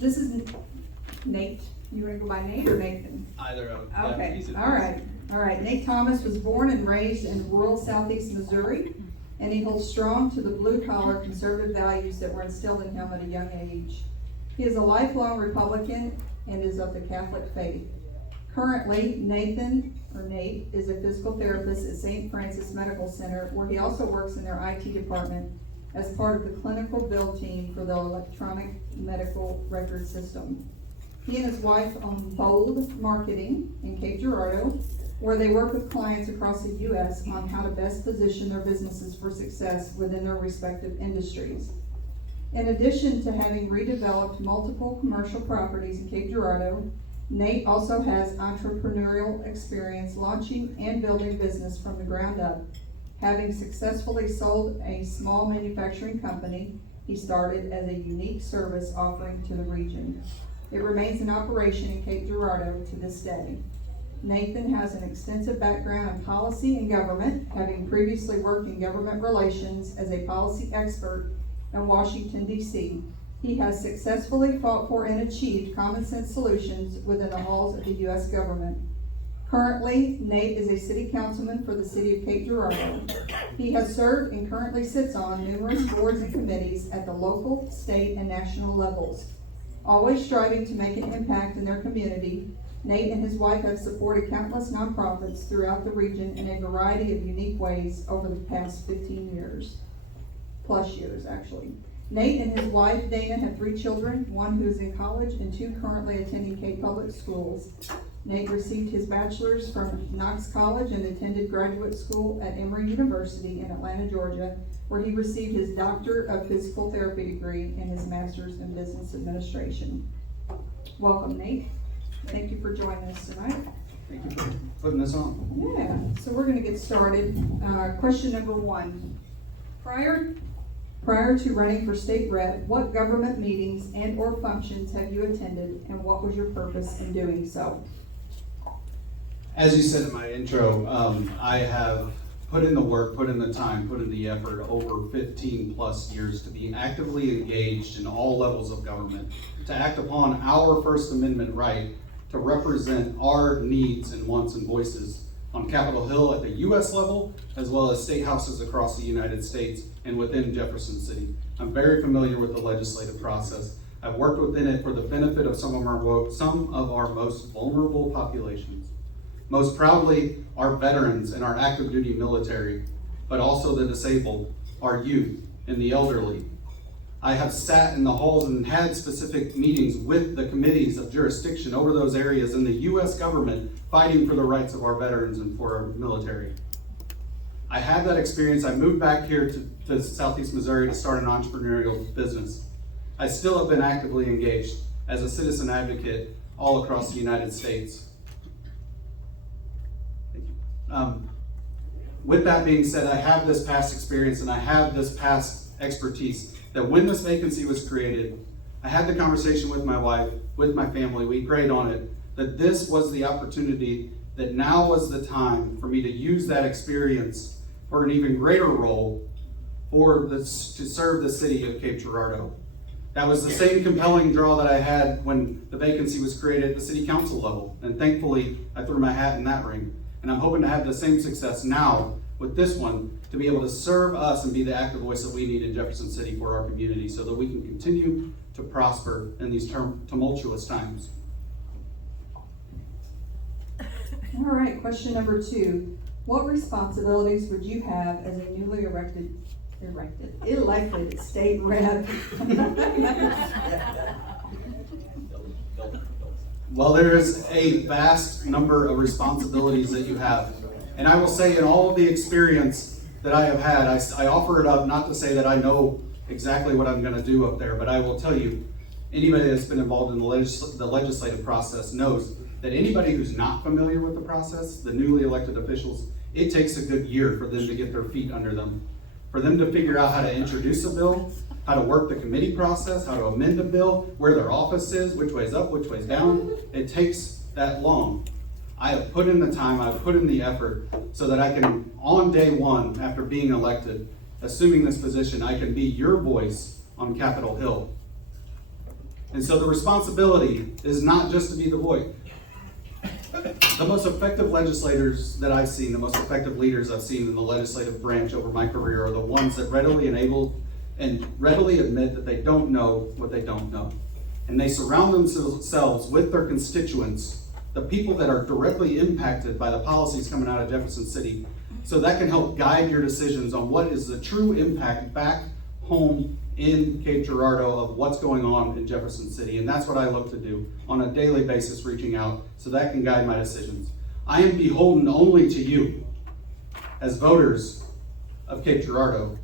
This is Nate. You want to go by Nate or Nathan? Either of Okay, all right. Nate Thomas was born and raised in rural southeast Missouri, and he holds strong to the blue-collar conservative values that were instilled in him at a young age. He is a lifelong Republican and is of the Catholic faith. Currently, Nate is a physical therapist at St. Francis Medical Center, where he also works in their IT department as part of the clinical build team for the electronic medical record system. He and his wife own Bold Marketing in Cape Girardeau, where they work with clients across the U.S. on how to best position their businesses for success within their respective industries. In addition to having redeveloped multiple commercial properties in Cape Girardeau, Nate also has entrepreneurial experience launching and building business from the ground up. Having successfully sold a small manufacturing company, he started as a unique service offering to the region. It remains in operation in Cape Girardeau to this day. Nathan has an extensive background in policy and government, having previously worked in government relations as a policy expert in Washington, D.C. He has successfully fought for and achieved common sense solutions within the halls of the U.S. government. Currently, Nate is a city councilman for the city of Cape Girardeau. He has served and currently sits on numerous boards and committees at the local, state, and national levels. Always striving to make an impact in their community, Nate and his wife have supported countless nonprofits throughout the region in a variety of unique ways over the past 15 years. Plus years, actually. Nate and his wife, Dana, have 3 children, 1 who is in college and 2 currently attending Cape Public Schools. Nate received his bachelor's from Knox College and attended graduate school at Emory University in Atlanta, Georgia, where he received his Doctor of Physical Therapy degree and his Master's in Business Administration. Welcome, Nate. Thank you for joining us tonight. Thank you for putting this on. Yeah, so we're going to get started. Question number 1. Prior to running for state rep, what government meetings and or functions have you attended, and what was your purpose in doing so? As you said in my intro, I have put in the work, put in the time, put in the effort over 15 plus years to be actively engaged in all levels of government, to act upon our First Amendment right to represent our needs and wants and voices on Capitol Hill at the U.S. level, as well as state houses across the United States and within Jefferson City. I'm very familiar with the legislative process. I've worked within it for the benefit of some of our most vulnerable populations. Most proudly, our veterans and our active duty military, but also the disabled, our youth, and the elderly. I have sat in the halls and had specific meetings with the committees of jurisdiction over those areas in the U.S. government, fighting for the rights of our veterans and for our military. I had that experience. I moved back here to Southeast Missouri to start an entrepreneurial business. I still have been actively engaged as a citizen advocate all across the United States. Thank you. With that being said, I have this past experience and I have this past expertise that when this vacancy was created, I had the conversation with my wife, with my family, we prayed on it, that this was the opportunity, that now was the time for me to use that experience for an even greater role to serve the city of Cape Girardeau. That was the same compelling draw that I had when the vacancy was created at the city council level. And thankfully, I threw my hat in that ring. And I'm hoping to have the same success now with this one, to be able to serve us and be the active voice that we need in Jefferson City for our community so that we can continue to prosper in these tumultuous times. All right, question number 2. What responsibilities would you have as a newly elected state rep? Well, there is a vast number of responsibilities that you have. And I will say, in all of the experience that I have had, I offer it up not to say that I know exactly what I'm going to do up there, but I will tell you, anybody that's been involved in the legislative process knows that anybody who's not familiar with the process, the newly elected officials, it takes a good year for them to get their feet under them, for them to figure out how to introduce a bill, how to work the committee process, how to amend a bill, where their office is, which way's up, which way's down. It takes that long. I have put in the time, I've put in the effort so that I can, on day one after being elected, assuming this position, I can be your voice on Capitol Hill. And so the responsibility is not just to be the voice. The most effective legislators that I've seen, the most effective leaders I've seen in the legislative branch over my career are the ones that readily enable and readily admit that they don't know what they don't know. And they surround themselves with their constituents, the people that are directly impacted by the policies coming out of Jefferson City, so that can help guide your decisions on what is the true impact back home in Cape Girardeau of what's going on in Jefferson City. And that's what I look to do on a daily basis, reaching out so that can guide my decisions. I am beholden only to you as voters of Cape Girardeau.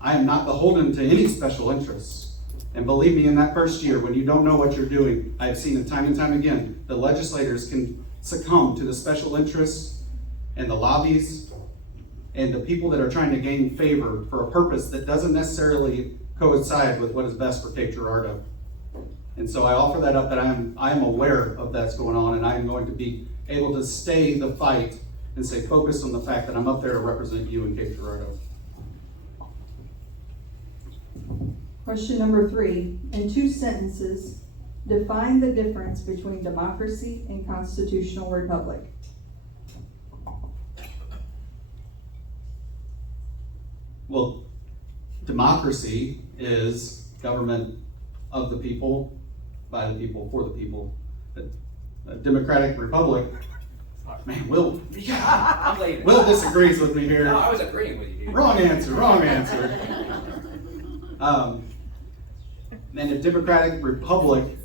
I am not beholden to any special interests. And believe me, in that first year, when you don't know what you're doing, I have seen it time and time again, the legislators can succumb to the special interests and the lobbies and the people that are trying to gain favor for a purpose that doesn't necessarily coincide with what is best for Cape Girardeau. And so I offer that up, that I am aware of that's going on, and I am going to be able to stay the fight and stay focused on the fact that I'm up there to represent you in Cape Girardeau. Question number 3, in 2 sentences, define the difference between democracy and constitutional republic. Well, democracy is government of the people, by the people, for the people. A democratic republic, man, Will I'm leaving. disagrees with me here. No, I was agreeing with you, dude. Wrong answer. And a democratic republic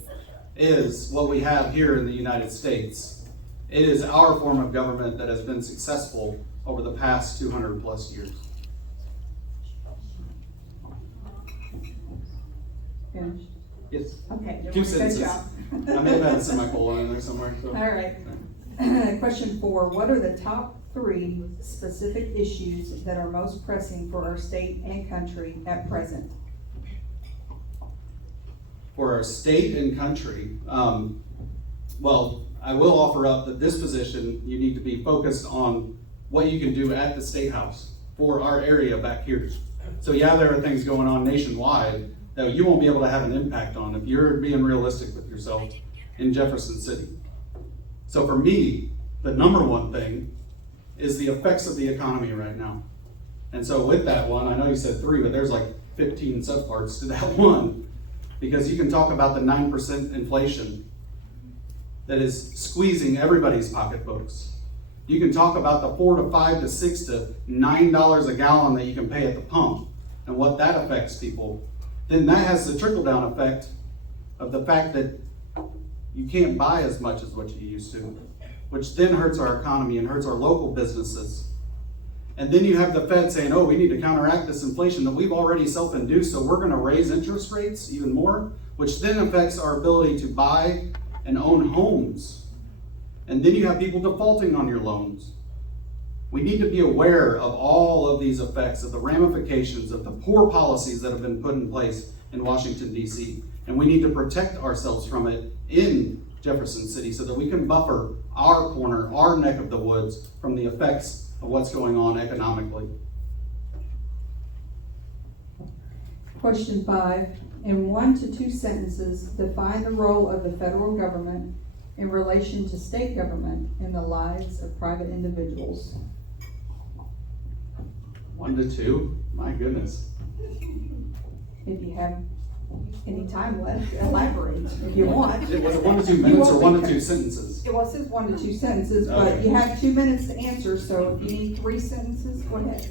is what we have here in the United States. It is our form of government that has been successful over the past 200 plus years. Finished? Yes. Okay. 2 good sentences. job. I may have had a semicolon in there somewhere. So. All right. Question 4, what are the top 3 specific issues that are most pressing for our state and country at present? For our state and country, well, I will offer up that this position, you need to be focused on what you can do at the State House for our area back here. So yeah, there are things going on nationwide that you won't be able to have an impact on if you're being realistic with yourself in Jefferson City. So for me, the number one thing is the effects of the economy right now. And so with that one, I know you said 3, but there's like 15 subparts to that one. Because you can talk about the 9% inflation that is squeezing everybody's pocketbooks. You can talk about the $4 to $5 to $6 to $9 a gallon that you can pay at the pump and what that affects people. Then that has the trickle-down effect of the fact that you can't buy as much as what you used to, which then hurts our economy and hurts our local businesses. And then you have the Fed saying, oh, we need to counteract this inflation that we've already self-induced, so we're going to raise interest rates even more, which then affects our ability to buy and own homes. And then you have people defaulting on your loans. We need to be aware of all of these effects, of the ramifications of the poor policies that have been put in place in Washington, D.C. And we need to protect ourselves from it in Jefferson City so that we can buffer our corner, our neck of the woods from the effects of what's going on economically. Question 5, in 1 to 2 sentences, define the role of the federal government in relation to state government in the lives of private individuals. 1 to 2? My goodness. If you have any time left, elaborate if you want. Was it 1 to 2 minutes or 1 to 2 sentences? Well, it says 1 to 2 sentences, but Okay. you have 2 minutes to answer, so if you need 3 sentences, go ahead.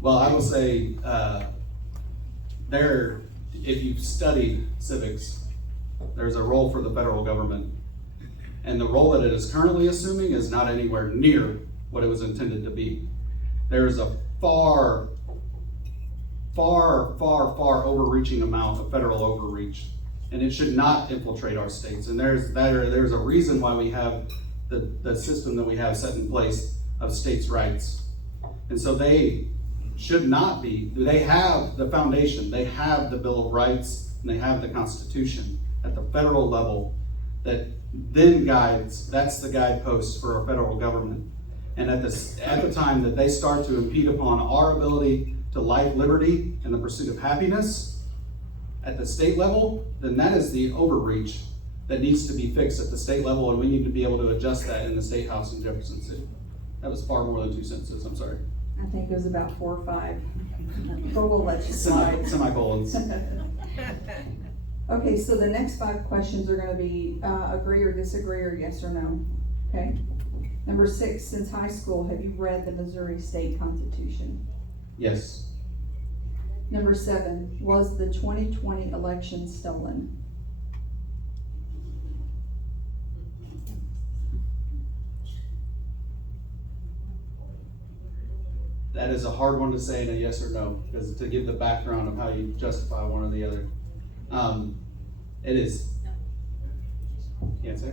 Well, I will say, if you've studied civics, there's a role for the federal government. And the role that it is currently assuming is not anywhere near what it was intended to be. There's a far overreaching amount of federal overreach, and it should not infiltrate our states. And there's a reason why we have the system that we have set in place of states' rights. And so they should not be, they have the foundation, they have the Bill of Rights, and they have the Constitution at the federal level that then guides, that's the guidepost for our federal government. And at the time that they start to impede upon our ability to life, liberty, and the pursuit of happiness at the state level, then that is the overreach that needs to be fixed at the state level, and we need to be able to adjust that in the State House in Jefferson City. That was far more than 2 sentences, I'm sorry. I think it was about 4 or 5. But we'll let you slide. Semicolons. Okay, so the next 5 questions are gonna be, agree or disagree or yes or no, okay? Number 6, since high school, have you read the Missouri State Constitution? Yes. Number 7, was the 2020 election stolen? That is a hard one to say in a yes or no, because to give the background of how you justify one or the other. It is. Can't say?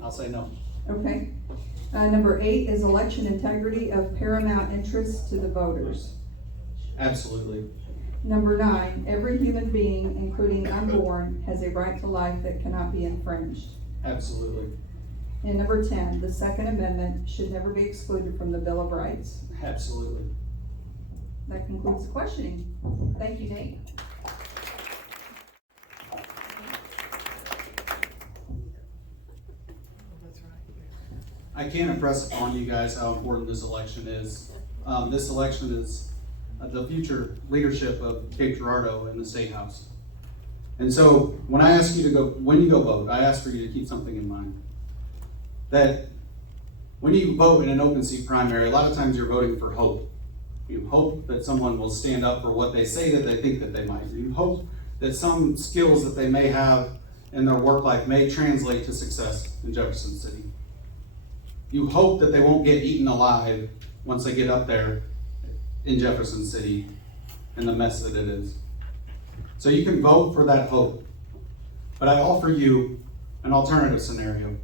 I'll say no. Okay. Number 8, is election integrity of paramount interest to the voters? Absolutely. Number 9, every human being, including unborn, has a right to life that cannot be infringed. Absolutely. And number 10, the Second Amendment should never be excluded from the Bill of Rights. Absolutely. That concludes the questioning. Thank you, Nate. I can't impress upon you guys how important this election is. This election is the future leadership of Cape Girardeau in the State House. And so when I ask you to go, when you go vote, I ask for you to keep something in mind. That when you vote in an open seat primary, a lot of times you're voting for hope. You hope that someone will stand up for what they say that they think that they might. You hope that some skills that they may have in their work life may translate to success in Jefferson City. You hope that they won't get eaten alive once they get up there in Jefferson City and the mess that it is. So you can vote for that hope. But I offer you an alternative scenario.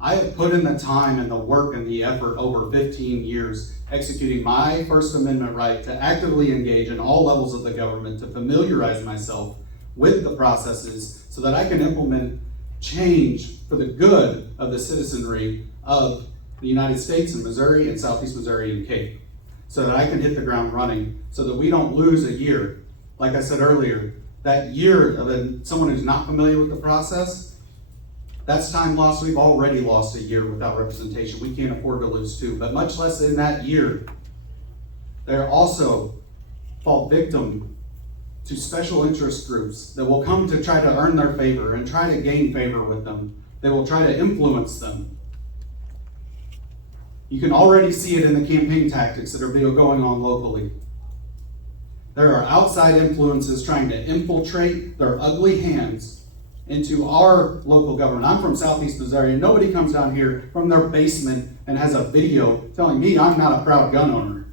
I have put in the time and the work and the effort over 15 years executing my First Amendment right to actively engage in all levels of the government, to familiarize myself with the processes so that I can implement change for the good of the citizenry of the United States and Missouri and Southeast Missouri and Cape, so that I can hit the ground running, so that we don't lose a year. Like I said earlier, that year of someone who's not familiar with the process, that's time lost. We've already lost a year without representation. We can't afford to lose 2, but much less in that year. They're also fall victim to special interest groups that will come to try to earn their favor and try to gain favor with them. They will try to influence them. You can already see it in the campaign tactics that are going on locally. There are outside influences trying to infiltrate their ugly hands into our local government. I'm from Southeast Missouri, and nobody comes down here from their basement and has a video telling me I'm not a proud gun owner.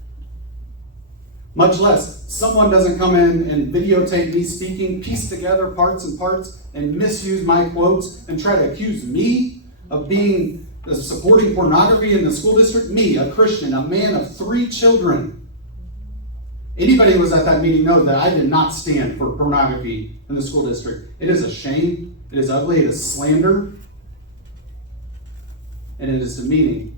Much less, someone doesn't come in and videotape me speaking, piece together parts and parts, and misuse my quotes and try to accuse me of being supporting pornography in the school district. Me, a Christian, a man of 3 children. Anybody who was at that meeting knows that I did not stand for pornography in the school district. It is a shame, it is ugly, it is slander, and it is demeaning.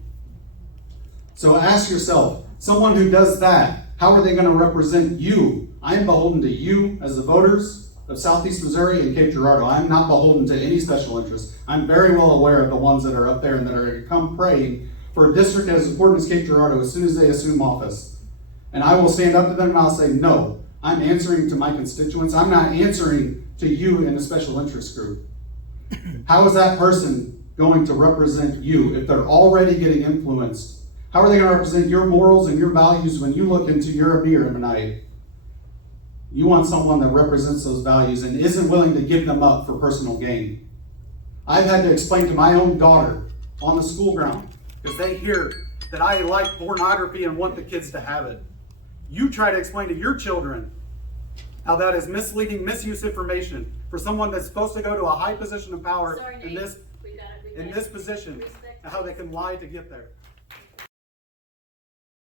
So ask yourself, someone who does that, how are they going to represent you? I am beholden to you as the voters of Southeast Missouri and Cape Girardeau. I am not beholden to any special interests. I'm very well aware of the ones that are up there and that are going to come praying for a district as important as Cape Girardeau as soon as they assume office. And I will stand up to them and I'll say, no, I'm answering to my constituents. I'm not answering to you in a special interest group. How is that person going to represent you if they're already getting influenced? How are they going to represent your morals and your values when you look into your mirror tonight? You want someone that represents those values and isn't willing to give them up for personal gain. I've had to explain to my own daughter on the school ground, because they hear that I like pornography and want the kids to have it. You try to explain to your children how that is misleading, misuse information for someone that's supposed to go to a high position of power in this position, and how they can lie to get there.